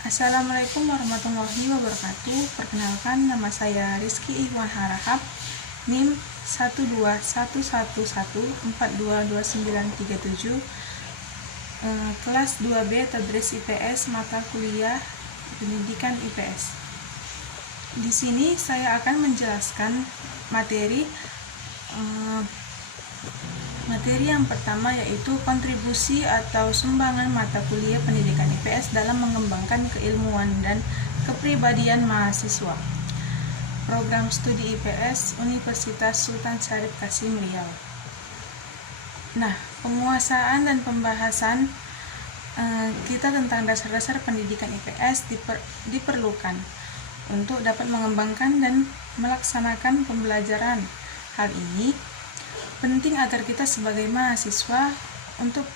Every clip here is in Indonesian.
Assalamualaikum warahmatullahi wabarakatuh. Perkenalkan, nama saya Rizky Ihwan Harahap, NIM 12111422937, kelas 2B Tadris IPS, mata kuliah Pendidikan IPS. Di sini saya akan menjelaskan materi yang pertama, yaitu kontribusi atau sumbangan mata kuliah pendidikan IPS dalam mengembangkan keilmuan dan kepribadian mahasiswa. Program studi IPS Universitas Sultan Syarif Qasim Riau. Nah, penguasaan dan pembahasan kita tentang dasar-dasar pendidikan IPS diperlukan untuk dapat mengembangkan dan melaksanakan pembelajaran. Hal ini penting agar kita sebagai mahasiswa untuk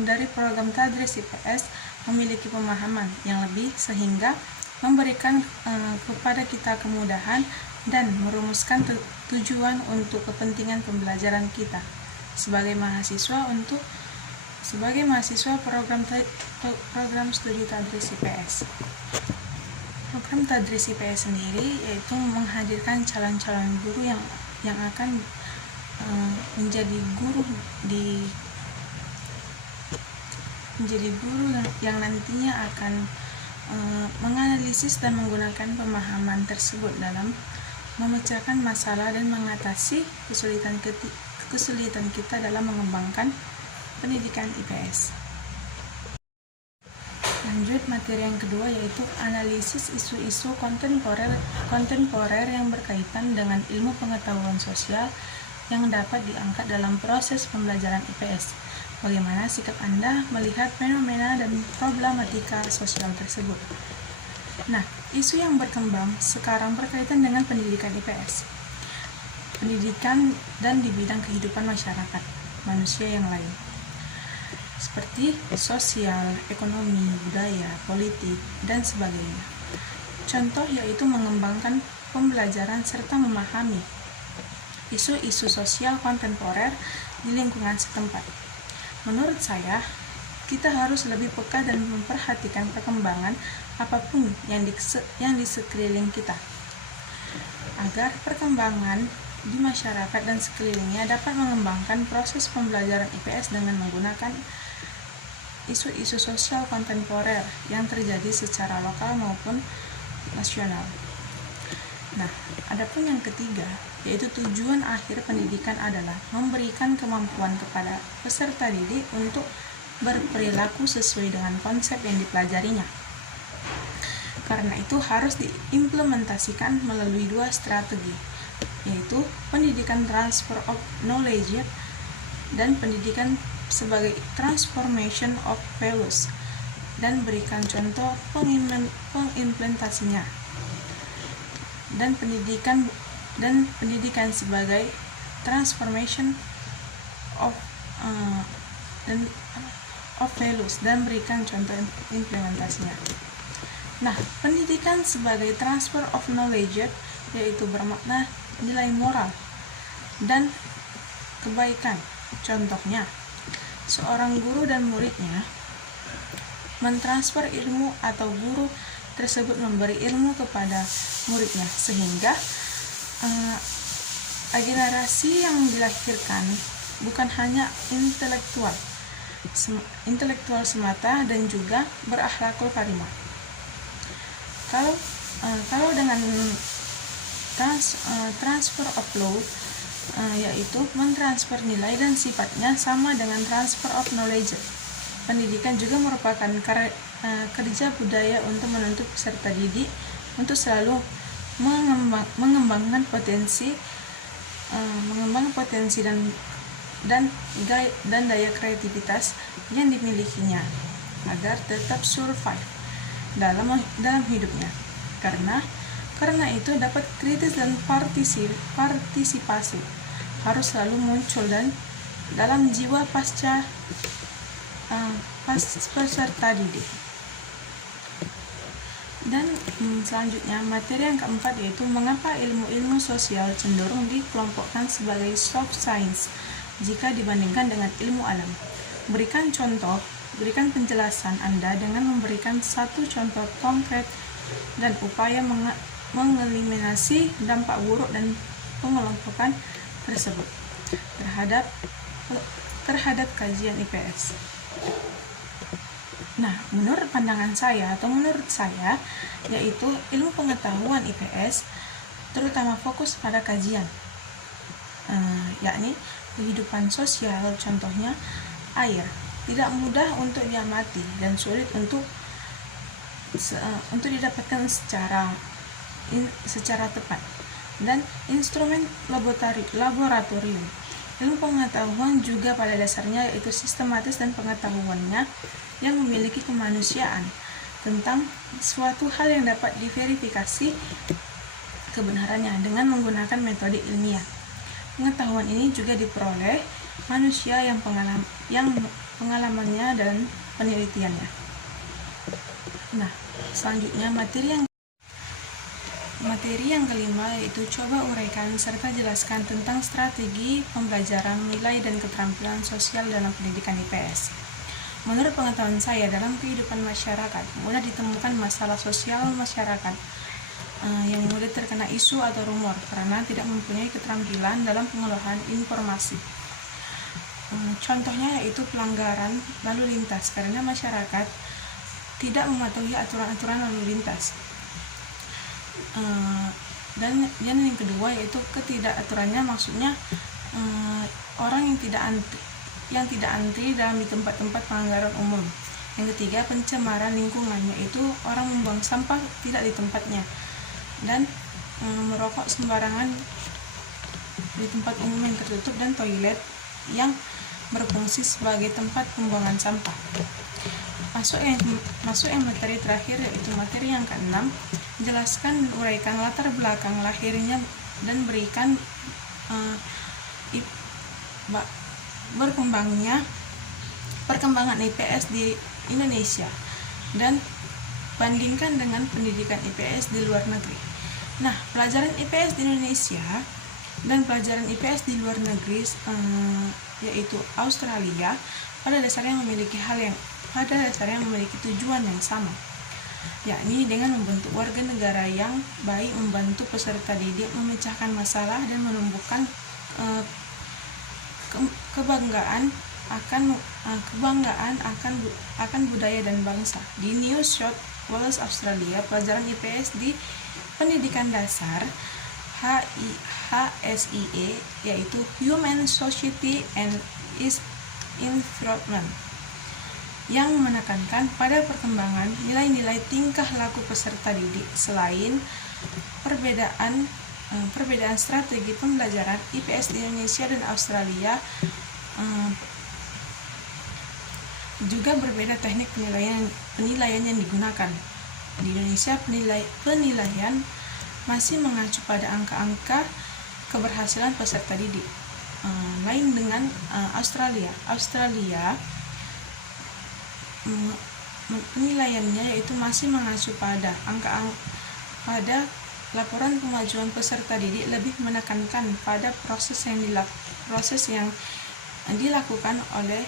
dari program Tadris IPS memiliki pemahaman yang lebih sehingga memberikan kepada kita kemudahan dan merumuskan tujuan untuk kepentingan pembelajaran kita sebagai mahasiswa program studi Tadris IPS. Program Tadris IPS sendiri yaitu menghadirkan calon-calon guru yang akan menjadi guru yang nantinya akan menganalisis dan menggunakan pemahaman tersebut dalam memecahkan masalah dan mengatasi kesulitan kita dalam mengembangkan pendidikan IPS. Lanjut, materi yang kedua yaitu analisis isu-isu kontemporer yang berkaitan dengan ilmu pengetahuan sosial yang dapat diangkat dalam proses pembelajaran IPS. Bagaimana sikap Anda melihat fenomena dan problematika sosial tersebut? Nah, isu yang berkembang sekarang berkaitan dengan pendidikan IPS, pendidikan dan di bidang kehidupan masyarakat manusia yang lain, seperti sosial, ekonomi, budaya, politik, dan sebagainya. Contoh yaitu mengembangkan pembelajaran serta memahami isu-isu sosial kontemporer di lingkungan setempat. Menurut saya, kita harus lebih peka dan memperhatikan perkembangan apapun yang di sekeliling kita, agar perkembangan di masyarakat dan sekelilingnya dapat mengembangkan proses pembelajaran IPS dengan menggunakan isu-isu sosial kontemporer yang terjadi secara lokal maupun nasional. Nah, adapun yang ketiga, yaitu tujuan akhir pendidikan adalah memberikan kemampuan kepada peserta didik untuk berperilaku sesuai dengan konsep yang dipelajarinya. Karena itu harus diimplementasikan melalui dua strategi, yaitu pendidikan transfer of knowledge dan pendidikan sebagai transformation of values, dan berikan contoh pengimplementasinya. Dan pendidikan sebagai transformation of values, dan berikan contoh implementasinya. Nah, pendidikan sebagai transfer of knowledge yaitu bermakna nilai moral dan kebaikan. Contohnya, seorang guru dan muridnya mentransfer ilmu atau guru tersebut memberi ilmu kepada muridnya, sehingga generasi yang dilahirkan bukan hanya intelektual semata dan juga berakhlakul karimah. Kalau dengan transfer of law, yaitu mentransfer nilai dan sifatnya sama dengan transfer of knowledge. Pendidikan juga merupakan kerja budaya untuk menuntut peserta didik untuk selalu mengembangkan potensi dan daya kreativitas yang dimilikinya agar tetap survive dalam hidupnya. Karena itu dapat kritis dan partisipasi harus selalu muncul dan dalam jiwa peserta didik. Dan selanjutnya, materi yang keempat yaitu mengapa ilmu-ilmu sosial cenderung dikelompokkan sebagai soft science jika dibandingkan dengan ilmu alam. Berikan contoh berikan penjelasan Anda dengan memberikan satu contoh konkret dan upaya mengeliminasi dampak buruk dan pengelompokan tersebut terhadap kajian IPS. Nah, menurut pandangan saya atau menurut saya, yaitu ilmu pengetahuan IPS terutama fokus pada kajian, yakni kehidupan sosial, contohnya air, tidak mudah untuk diamati dan sulit untuk didapatkan secara tepat, dan instrumen laboratorium. Ilmu pengetahuan juga pada dasarnya yaitu sistematis dan pengetahuannya yang memiliki kemanusiaan tentang suatu hal yang dapat diverifikasi kebenarannya dengan menggunakan metode ilmiah. Pengetahuan ini juga diperoleh manusia yang pengalamannya dan penelitiannya. Nah, selanjutnya materi yang kelima yaitu coba uraikan serta jelaskan tentang strategi pembelajaran nilai dan keterampilan sosial dalam pendidikan IPS. Menurut pengetahuan saya, dalam kehidupan masyarakat mudah ditemukan masalah sosial masyarakat yang mudah terkena isu atau rumor karena tidak mempunyai keterampilan dalam pengolahan informasi. Contohnya yaitu pelanggaran lalu lintas karena masyarakat tidak mematuhi aturan-aturan lalu lintas. Dan yang kedua yaitu ketidakaturannya, maksudnya orang yang tidak antri dalam di tempat-tempat pelanggaran umum. Yang ketiga, pencemaran lingkungan, yaitu orang membuang sampah tidak di tempatnya dan merokok sembarangan di tempat umum yang tertutup dan toilet yang berfungsi sebagai tempat pembuangan sampah. Masuk yang materi terakhir yaitu materi yang keenam, jelaskan uraikan latar belakang lahirnya dan berikan perkembangan IPS di Indonesia dan bandingkan dengan pendidikan IPS di luar negeri. Nah, pelajaran IPS di Indonesia dan pelajaran IPS di luar negeri yaitu Australia pada dasarnya memiliki tujuan yang sama, yakni dengan membentuk warga negara yang baik, membantu peserta didik memecahkan masalah dan menumbuhkan kebanggaan akan budaya dan bangsa. Di New South Wales, Australia, pelajaran IPS di pendidikan dasar HSIE yaitu Human Society and its Environment yang menekankan pada perkembangan nilai-nilai tingkah laku peserta didik. Selain perbedaan strategi pembelajaran IPS di Indonesia dan Australia, juga berbeda teknik penilaian yang digunakan. Di Indonesia penilaian masih mengacu pada angka-angka keberhasilan peserta didik, lain dengan Australia penilaiannya yaitu masih mengacu pada laporan kemajuan peserta didik, lebih menekankan pada proses yang dilakukan oleh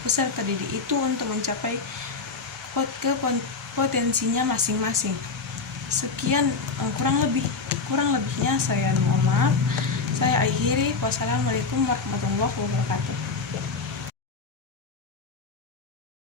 peserta didik itu untuk mencapai potensinya masing-masing. Sekian kurang lebihnya saya mohon maaf. Saya akhiri. Wassalamualaikum warahmatullahi wabarakatuh.